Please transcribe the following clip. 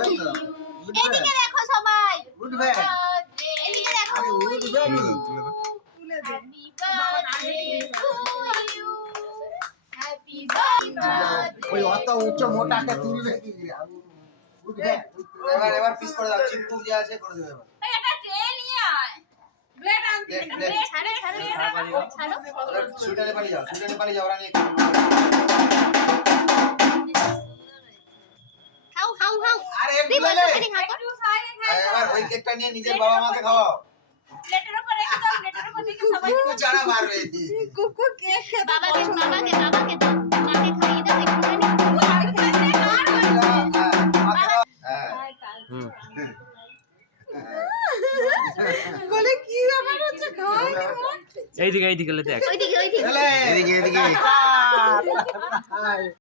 এদিকে দেখো সবাই উঠবে এদিকে দেখো উঠবে তুলে দে হ্যাপি বার্থডে ওই অত উচ্চ মোটাকে তুলবে কি উঠবে এবার পিস করে দাও চিপকু যে আছে করে দেবে এবার এই এটা ট্রে নিয়ে আয় ব্লেড আনতে ব্লেড ছাড়ে সুইটারে পালিয়ে যাও ওরা নিয়ে খাও আরে একটু লে এবার ওই কেকটা নিয়ে নিজের বাবা মাকে খাওয়াও প্লেটের উপর রেখে দাও প্লেটের উপর রেখে সবাই একটু চাড়া মারবে কুকু কেক খেতে বাবাকে মাকে খাইয়ে দাও একটুখানি বলে কি ব্যাপার হচ্ছে খাওয়াই এইদিকে দেখ ওইদিকে